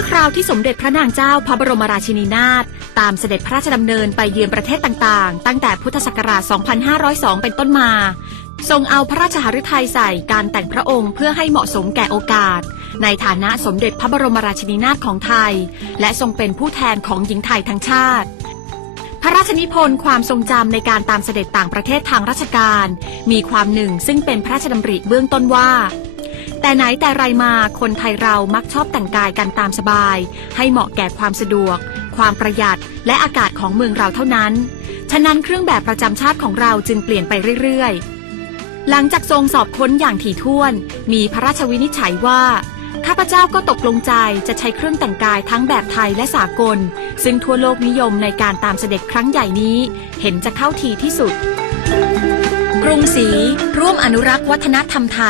อคราวที่สมเด็จพระนางเจ้าพระบรมราชินีนาถตามเสด็จพระราชดำเนินไปเยือนประเทศต่างๆ ตั้งแต่พุทธศักราช 2502 เป็นต้นมา ทรงเอาพระราชหฤทัยใส่การแต่งพระองค์เพื่อให้เหมาะสมแก่โอกาส ในฐานะสมเด็จพระบรมราชินีนาถของไทย และทรงเป็นผู้แทนของหญิงไทยทั้งชาติพระราชนิพนธ์ความทรงจำในการตามเสด็จต่างประเทศทางราชการ มีความหนึ่งซึ่งเป็นพระราชดำริเบื้องต้นว่า แต่ไหนแต่ไรมาคนไทยเรามักชอบแต่งกายกันตามสบาย ให้เหมาะแก่ความสะดวก ความประหยัดและอากาศของเมืองเราเท่านั้น ฉะนั้นเครื่องแบบประจำชาติของเราจึงเปลี่ยนไปเรื่อยๆ หลังจากทรงสอบค้นอย่างถี่ถ้วน มีพระราชวินิจฉัยว่า ข้าพเจ้าก็ตกลงใจจะใช้เครื่องแต่งกายทั้งแบบไทยและสากล ซึ่งทั่วโลกนิยมในการตามเสด็จครั้งใหญ่นี้ เห็นจะเข้าทีที่สุด กรุงศรีร่วมอนุรักษ์วัฒนธรรมไทย